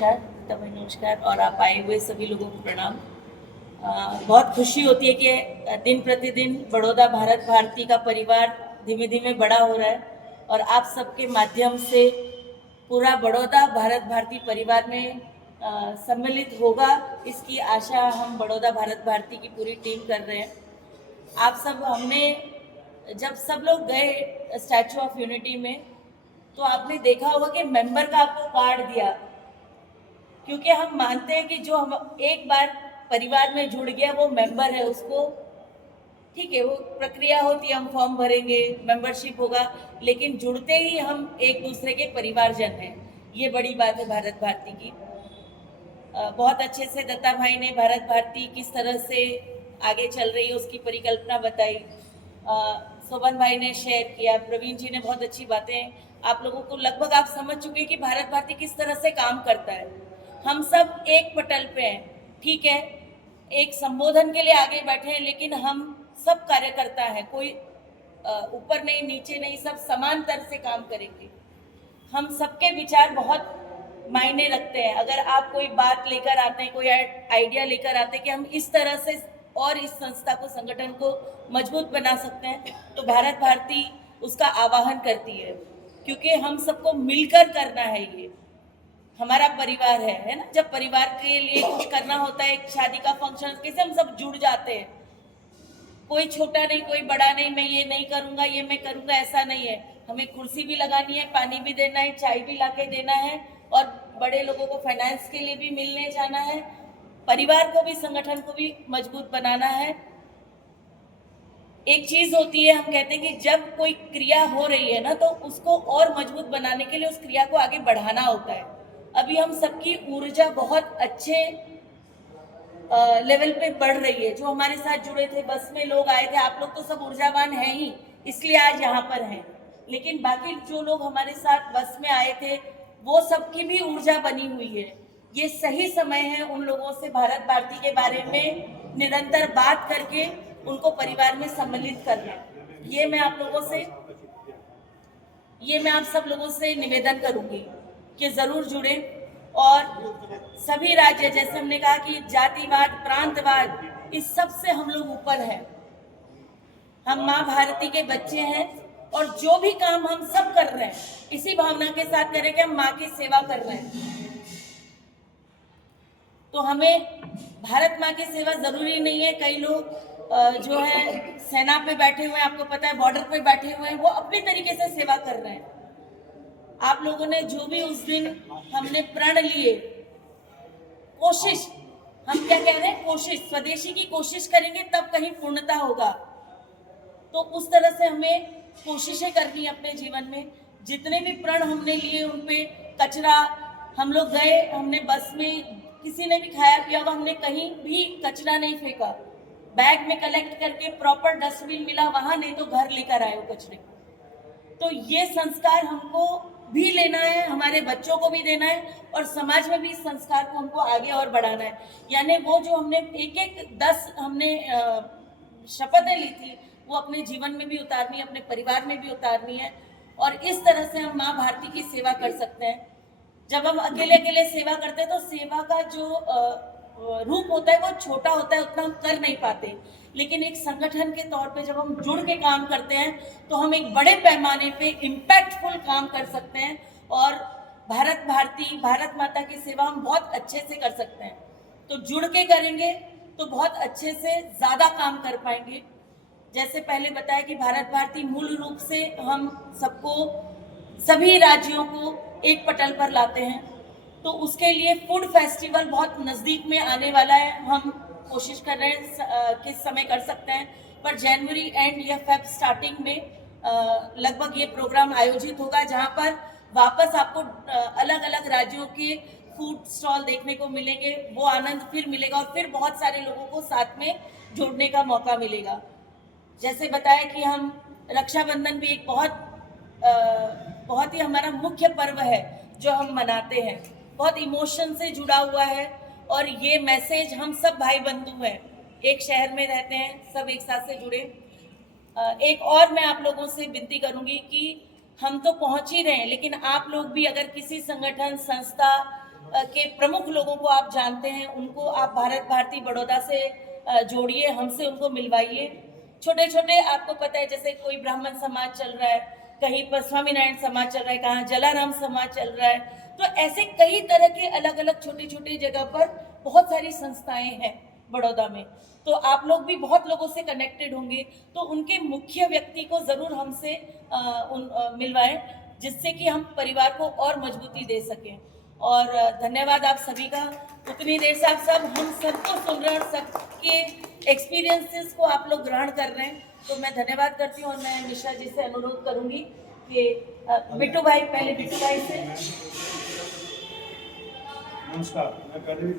नमस्कार, तभी नमस्कार और आप आए हुए सभी लोगों को प्रणाम। बहुत खुशी होती है कि दिन प्रतिदिन बड़ौदा भारत भारती का परिवार धीमे धीमे बड़ा हो रहा है और आप सबके माध्यम से पूरा बड़ौदा भारत भारती परिवार में सम्मिलित होगा, इसकी आशा हम बड़ौदा भारत भारती की पूरी टीम कर रहे हैं। आप सब हमने जब सब लोग गए स्टैचू ऑफ यूनिटी में तो आपने देखा होगा कि मेंबर का आपको कार्ड दिया, क्योंकि हम मानते हैं कि जो हम एक बार परिवार में जुड़ गया वो मेंबर है, उसको ठीक है वो प्रक्रिया होती है, हम फॉर्म भरेंगे, मेंबरशिप होगा, लेकिन जुड़ते ही हम एक दूसरे के परिवारजन हैं। ये बड़ी बात है भारत भारती की। बहुत अच्छे से दत्ता भाई ने भारत भारती किस तरह से आगे चल रही है उसकी परिकल्पना बताई। शोभन भाई ने शेयर किया, प्रवीण जी ने बहुत अच्छी बातें, आप लोगों को लगभग आप समझ चुके हैं कि भारत भारती किस तरह से काम करता है। हम सब एक पटल पे हैं, ठीक है, एक संबोधन के लिए आगे बैठे हैं, लेकिन हम सब कार्यकर्ता हैं, कोई ऊपर नहीं नीचे नहीं, सब समांतर से काम करेंगे। हम सबके विचार बहुत मायने रखते हैं। अगर आप कोई बात लेकर आते हैं, कोई आइडिया लेकर आते हैं कि हम इस तरह से और इस संस्था को, संगठन को मजबूत बना सकते हैं, तो भारत भारती उसका आवाहन करती है, क्योंकि हम सबको मिलकर करना है। ये हमारा परिवार है ना। जब परिवार के लिए कुछ करना होता है, एक शादी का फंक्शन, कैसे हम सब जुड़ जाते हैं, कोई छोटा नहीं कोई बड़ा नहीं, मैं ये नहीं करूंगा ये मैं करूंगा, ऐसा नहीं है। हमें कुर्सी भी लगानी है, पानी भी देना है, चाय भी लाके देना है, और बड़े लोगों को फाइनेंस के लिए भी मिलने जाना है, परिवार को भी, संगठन को भी मजबूत बनाना है। एक चीज होती है, हम कहते हैं कि जब कोई क्रिया हो रही है ना, तो उसको और मजबूत बनाने के लिए उस क्रिया को आगे बढ़ाना होता है। अभी हम सबकी ऊर्जा बहुत अच्छे लेवल पे बढ़ रही है। जो हमारे साथ जुड़े थे, बस में लोग आए थे, आप लोग तो सब ऊर्जावान हैं ही, इसलिए आज यहाँ पर हैं। लेकिन बाकी जो लोग हमारे साथ बस में आए थे, वो सबकी भी ऊर्जा बनी हुई है। ये सही समय है उन लोगों से भारत भारती के बारे में निरंतर बात करके उनको परिवार में सम्मिलित करना। ये मैं आप सब लोगों से निवेदन करूंगी कि जरूर जुड़े। और सभी राज्य, जैसे हमने कहा कि जातिवाद, प्रांतवाद, इस सब से हम लोग ऊपर हैं। हम माँ भारती के बच्चे हैं और जो भी काम हम सब कर रहे हैं, इसी भावना के साथ करें कि हम माँ की सेवा कर रहे हैं। तो हमें भारत माँ की सेवा जरूरी नहीं है। कई लोग जो है सेना पे बैठे हुए हैं, आपको पता है, बॉर्डर पे बैठे हुए हैं, वो अपने तरीके से सेवा कर रहे हैं। आप लोगों ने जो भी उस दिन हमने प्रण लिए, कोशिश, हम क्या कह रहे हैं, कोशिश, स्वदेशी की कोशिश करेंगे तब कहीं पूर्णता होगा। तो उस तरह से हमें कोशिशें करनी है अपने जीवन में। जितने भी प्रण हमने लिए उन पे कचरा, हम लोग गए, हमने बस में किसी ने भी खाया पिया होगा, हमने कहीं भी कचरा नहीं फेंका, बैग में कलेक्ट करके प्रॉपर डस्टबिन मिला वहां, नहीं तो घर लेकर आए वो कचरे। तो ये संस्कार हमको भी लेना है, हमारे बच्चों को भी देना है, और समाज में भी इस संस्कार को हमको आगे और बढ़ाना है। यानी वो जो हमने एक एक 10 हमने शपथें ली थी, वो अपने जीवन में भी उतारनी है, अपने परिवार में भी उतारनी है। और इस तरह से हम माँ भारती की सेवा कर सकते हैं। जब हम अकेले अकेले सेवा करते हैं तो सेवा का जो रूप होता है वो छोटा होता है, उतना हम कर नहीं पाते। लेकिन एक संगठन के तौर पे जब हम जुड़ के काम करते हैं तो हम एक बड़े पैमाने पे इम्पैक्टफुल काम कर सकते हैं, और भारत भारती, भारत माता की सेवा हम बहुत अच्छे से कर सकते हैं। तो जुड़ के करेंगे तो बहुत अच्छे से ज़्यादा काम कर पाएंगे। जैसे पहले बताया कि भारत भारती मूल रूप से हम सबको, सभी राज्यों को एक पटल पर लाते हैं। तो उसके लिए फूड फेस्टिवल बहुत नज़दीक में आने वाला है। हम कोशिश कर रहे हैं किस समय कर सकते हैं, पर जनवरी एंड या फेब स्टार्टिंग में लगभग ये प्रोग्राम आयोजित होगा, जहां पर वापस आपको अलग अलग राज्यों के फूड स्टॉल देखने को मिलेंगे। वो आनंद फिर मिलेगा और फिर बहुत सारे लोगों को साथ में जोड़ने का मौका मिलेगा। जैसे बताया कि हम रक्षाबंधन भी एक बहुत ही हमारा मुख्य पर्व है जो हम मनाते हैं, बहुत इमोशन से जुड़ा हुआ है। और ये मैसेज, हम सब भाई बंधु हैं, एक शहर में रहते हैं, सब एक साथ से जुड़े। एक और मैं आप लोगों से विनती करूंगी कि हम तो पहुंच ही रहे हैं, लेकिन आप लोग भी अगर किसी संगठन, संस्था के प्रमुख लोगों को आप जानते हैं, उनको आप भारत भारती बड़ौदा से जोड़िए, हमसे उनको मिलवाइए। छोटे छोटे आपको पता है, जैसे कोई ब्राह्मण समाज चल रहा है, कहीं पर स्वामीनारायण समाज चल रहा है, कहाँ जलाराम समाज चल रहा है, तो ऐसे कई तरह के अलग अलग छोटी छोटी जगह पर बहुत सारी संस्थाएं हैं बड़ौदा में। तो आप लोग भी बहुत लोगों से कनेक्टेड होंगे, तो उनके मुख्य व्यक्ति को ज़रूर हमसे मिलवाएं, जिससे कि हम परिवार को और मजबूती दे सकें। और धन्यवाद आप सभी का। उतनी देर से आप सब हम सबको सुन रहे हैं, सबके एक्सपीरियंसेस को आप लोग ग्रहण कर रहे हैं, तो मैं धन्यवाद करती हूँ। और मैं मिश्रा जी से अनुरोध करूंगी कि बिट्टू भाई, पहले बिट्टू भाई से। नमस्कार। मैं पहले